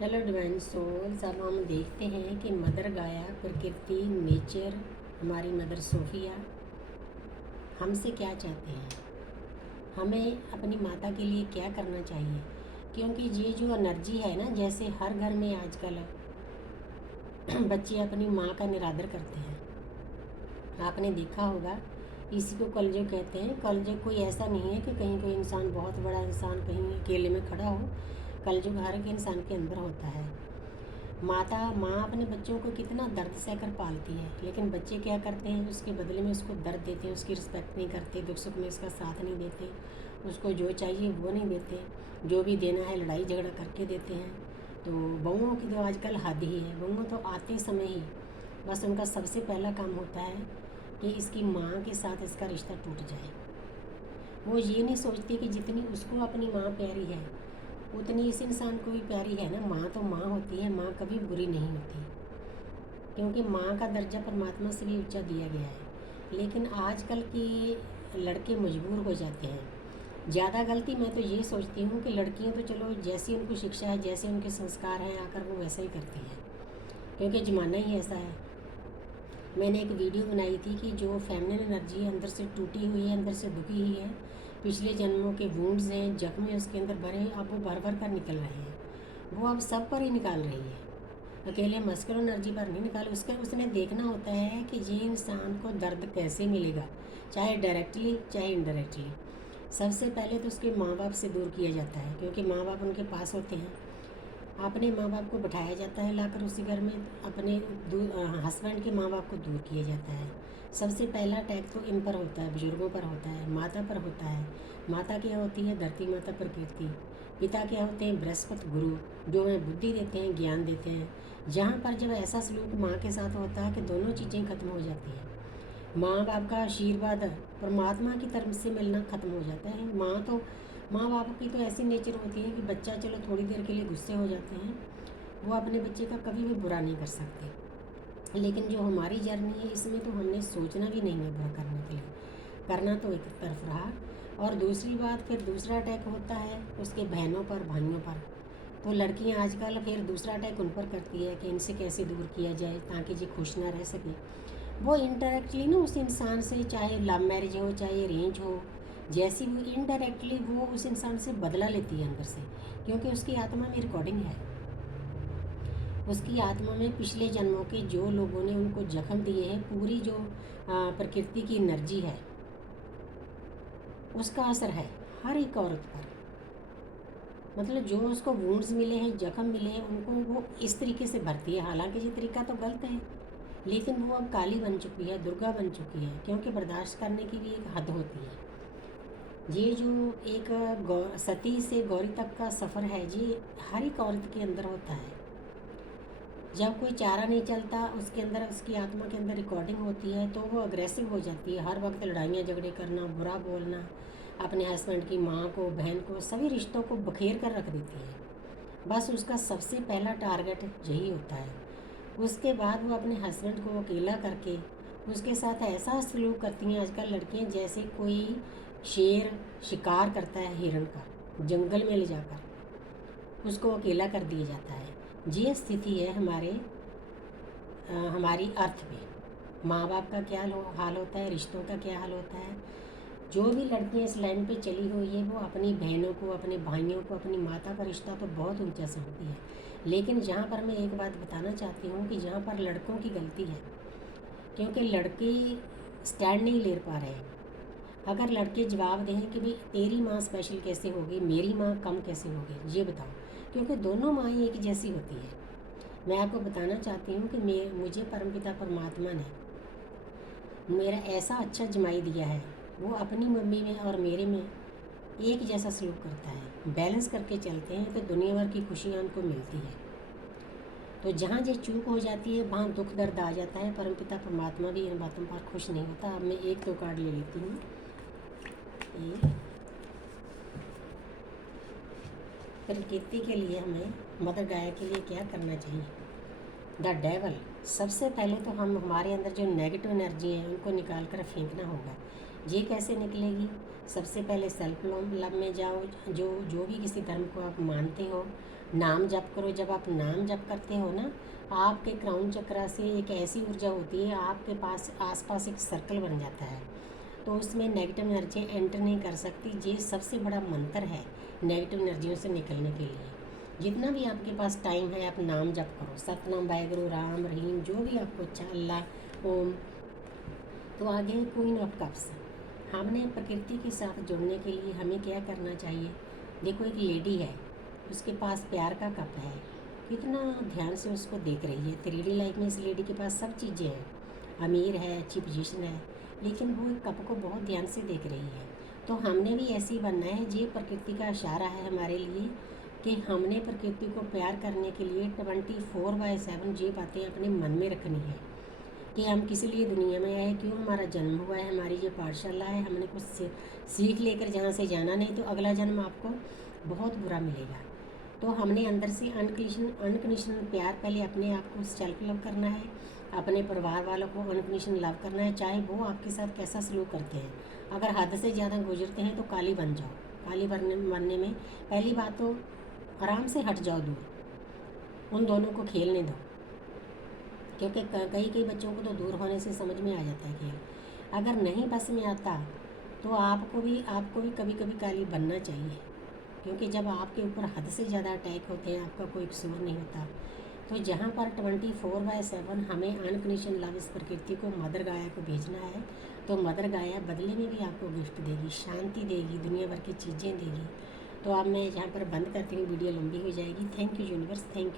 Hello divine souls. अब हम देखते हैं कि मदर गाया, प्रकृति, नेचर, हमारी मदर सोफिया हमसे क्या चाहते हैं, हमें अपनी माता के लिए क्या करना चाहिए। क्योंकि ये जो एनर्जी है ना, जैसे हर घर में आजकल बच्चे अपनी माँ का निरादर करते हैं। आपने देखा होगा, इसी को कलयुग कहते हैं। कलयुग कोई ऐसा नहीं है कि कहीं कोई इंसान, बहुत बड़ा इंसान कहीं अकेले में खड़ा हो। कलयुग हर एक इंसान के अंदर होता है। माँ अपने बच्चों को कितना दर्द सहकर पालती है, लेकिन बच्चे क्या करते हैं, उसके बदले में उसको दर्द देते हैं, उसकी रिस्पेक्ट नहीं करते, दुख सुख में उसका साथ नहीं देते, उसको जो चाहिए वो नहीं देते, जो भी देना है लड़ाई झगड़ा करके देते हैं। तो बहुओं की तो आजकल हद ही है। बहुओं तो आते समय ही बस उनका सबसे पहला काम होता है कि इसकी माँ के साथ इसका रिश्ता टूट जाए। वो ये नहीं सोचती कि जितनी उसको अपनी माँ प्यारी है उतनी इस इंसान को भी प्यारी है ना। माँ तो माँ होती है, माँ कभी बुरी नहीं होती, क्योंकि माँ का दर्जा परमात्मा से भी ऊंचा दिया गया है। लेकिन आजकल के लड़के मजबूर हो जाते हैं। ज़्यादा गलती मैं तो ये सोचती हूँ कि लड़कियाँ तो चलो, जैसी उनको शिक्षा है, जैसे उनके संस्कार हैं, आकर वो वैसा ही करती हैं, क्योंकि ज़माना ही ऐसा है। मैंने एक वीडियो बनाई थी कि जो फेमिनिन एनर्जी अंदर से टूटी हुई है, अंदर से दुखी हुई है, पिछले जन्मों के वुंड्स हैं, जख्म है उसके अंदर भरे, अब वो भर भर कर निकल रहे हैं। वो अब सब पर ही निकाल रही है, अकेले मस्कुलर एनर्जी पर नहीं निकाल। उसने देखना होता है कि ये इंसान को दर्द कैसे मिलेगा, चाहे डायरेक्टली चाहे इनडायरेक्टली। सबसे पहले तो उसके माँ बाप से दूर किया जाता है, क्योंकि माँ बाप उनके पास होते हैं। अपने माँ बाप को बैठाया जाता है लाकर उसी घर में, अपने हस्बैंड के माँ बाप को दूर किया जाता है। सबसे पहला अटैक तो इन पर होता है, बुजुर्गों पर होता है, माता पर होता है। माता क्या होती है? धरती माता प्रकृति। पिता क्या होते हैं? बृहस्पति गुरु, जो हमें बुद्धि देते हैं, ज्ञान देते हैं। जहाँ पर जब ऐसा सलूक माँ के साथ होता है कि दोनों चीज़ें खत्म हो जाती हैं, माँ बाप का आशीर्वाद परमात्मा की तरफ से मिलना ख़त्म हो जाता है। माँ बाप की तो ऐसी नेचर होती है कि बच्चा चलो थोड़ी देर के लिए गुस्से हो जाते हैं, वो अपने बच्चे का कभी भी बुरा नहीं कर सकते। लेकिन जो हमारी जर्नी है, इसमें तो हमने सोचना भी नहीं है बुरा करने के लिए। करना तो एक तरफ रहा, और दूसरी बात फिर दूसरा अटैक होता है उसके बहनों पर, भाइयों पर। तो लड़कियां आजकल फिर दूसरा अटैक उन पर करती है कि इनसे कैसे दूर किया जाए ताकि जी खुश ना रह सके। वो इनडायरेक्टली ना उस इंसान से, चाहे लव मैरिज हो चाहे अरेंज हो, जैसी वो इनडायरेक्टली वो उस इंसान से बदला लेती है अंदर से, क्योंकि उसकी आत्मा में रिकॉर्डिंग है। उसकी आत्मा में पिछले जन्मों के जो लोगों ने उनको जख्म दिए हैं, पूरी जो प्रकृति की एनर्जी है, उसका असर है हर एक औरत पर। मतलब जो उसको वुंड्स मिले हैं, जख्म मिले हैं, उनको वो इस तरीके से भरती है। हालांकि ये तरीका तो गलत है, लेकिन वो अब काली बन चुकी है, दुर्गा बन चुकी है, क्योंकि बर्दाश्त करने की भी एक हद होती है। ये जो एक सती से गौरी तक का सफ़र है, ये हर एक औरत के अंदर होता है। जब कोई चारा नहीं चलता, उसके अंदर, उसकी आत्मा के अंदर रिकॉर्डिंग होती है, तो वो अग्रेसिव हो जाती है। हर वक्त लड़ाइयाँ झगड़े करना, बुरा बोलना, अपने हस्बैंड की माँ को, बहन को, सभी रिश्तों को बखेर कर रख देती है। बस उसका सबसे पहला टारगेट यही होता है। उसके बाद वो अपने हस्बैंड को अकेला करके उसके साथ ऐसा सलूक करती हैं आजकल लड़कियां, जैसे कोई शेर शिकार करता है हिरण का, जंगल में ले जाकर उसको अकेला कर दिया जाता है। ये स्थिति है हमारी अर्थ पे। माँ बाप का क्या हाल होता है, रिश्तों का क्या हाल होता है। जो भी लड़कियाँ इस लाइन पे चली हुई है, वो अपनी बहनों को, अपने भाइयों को, अपनी माता का रिश्ता तो बहुत ऊंचा समझती है। लेकिन जहाँ पर मैं एक बात बताना चाहती हूँ कि जहाँ पर लड़कों की गलती है, क्योंकि लड़के स्टैंड नहीं ले पा रहे हैं। अगर लड़के जवाब दें कि भाई तेरी माँ स्पेशल कैसे होगी, मेरी माँ कम कैसे होगी, ये बताओ, क्योंकि दोनों माँएँ एक जैसी होती है। मैं आपको बताना चाहती हूँ कि मुझे परमपिता परमात्मा ने मेरा ऐसा अच्छा जमाई दिया है, वो अपनी मम्मी में और मेरे में एक जैसा सलूक करता है। बैलेंस करके चलते हैं तो दुनिया भर की खुशियाँ उनको मिलती है। तो जहाँ ये चूक हो जाती है, वहाँ दुख दर्द आ जाता है। परमपिता परमात्मा भी इन बातों पर खुश नहीं होता। अब मैं एक दो कार्ड ले लेती हूँ। ये प्रकृति के लिए, हमें मदर गाय के लिए क्या करना चाहिए? The devil. सबसे पहले तो हमारे अंदर जो नेगेटिव एनर्जी है उनको निकाल कर फेंकना होगा। ये कैसे निकलेगी? सबसे पहले सेल्फ लव में जाओ। जो जो भी किसी धर्म को आप मानते हो, नाम जप करो। जब आप नाम जप करते हो ना, आपके क्राउन चक्रा से एक ऐसी ऊर्जा होती है, आपके पास आसपास एक सर्कल बन जाता है, तो उसमें नेगेटिव एनर्जी एंटर नहीं कर सकती। ये सबसे बड़ा मंत्र है नेगेटिव एनर्जियों से निकलने के लिए। जितना भी आपके पास टाइम है, आप नाम जप करो, सतनाम वाहेगुरु राम रहीम, जो भी आपको अच्छा, अल्लाह ओम। तो आगे क्वीन ऑफ कप्स, हमने प्रकृति के साथ जुड़ने के लिए हमें क्या करना चाहिए। देखो एक लेडी है, उसके पास प्यार का कप है, कितना ध्यान से उसको देख रही है। 3D लाइफ में इस लेडी के पास सब चीज़ें हैं, अमीर है, अच्छी पोजीशन है, लेकिन वो एक कप को बहुत ध्यान से देख रही है। तो हमने भी ऐसे ही बनना है। ये प्रकृति का इशारा है हमारे लिए कि हमने प्रकृति को प्यार करने के लिए 24/7 ये बातें अपने मन में रखनी है कि हम किस लिए दुनिया में आए, क्यों हमारा जन्म हुआ है, हमारी ये पाठशाला है, हमने कुछ सीख लेकर जहाँ से जाना, नहीं तो अगला जन्म आपको बहुत बुरा मिलेगा। तो हमने अंदर से अनकंडीशनल प्यार पहले अपने आप को सेल्फ लव करना है, अपने परिवार वालों को अनकंडीशनल लव करना है, चाहे वो आपके साथ कैसा सलूक करते हैं। अगर हद से ज़्यादा गुजरते हैं तो काली बन जाओ। काली बनने में पहली बात तो आराम से हट जाओ दूर, उन दोनों को खेलने दो, क्योंकि कई बच्चों को तो दूर होने से समझ में आ जाता है खेल। अगर नहीं बस में आता तो आपको भी कभी कभी काली बनना चाहिए, क्योंकि जब आपके ऊपर हद से ज़्यादा अटैक होते हैं, आपका कोई कसूर नहीं होता। तो जहाँ पर 24/7 हमें अनकंडीशनल लव इस प्रकृति को, मदर गाया को भेजना है, तो मदर गाया बदले में भी आपको गिफ्ट देगी, शांति देगी, दुनिया भर की चीज़ें देगी। तो अब मैं यहाँ पर बंद करती हूँ, वीडियो लंबी हो जाएगी। Thank you universe, thank you.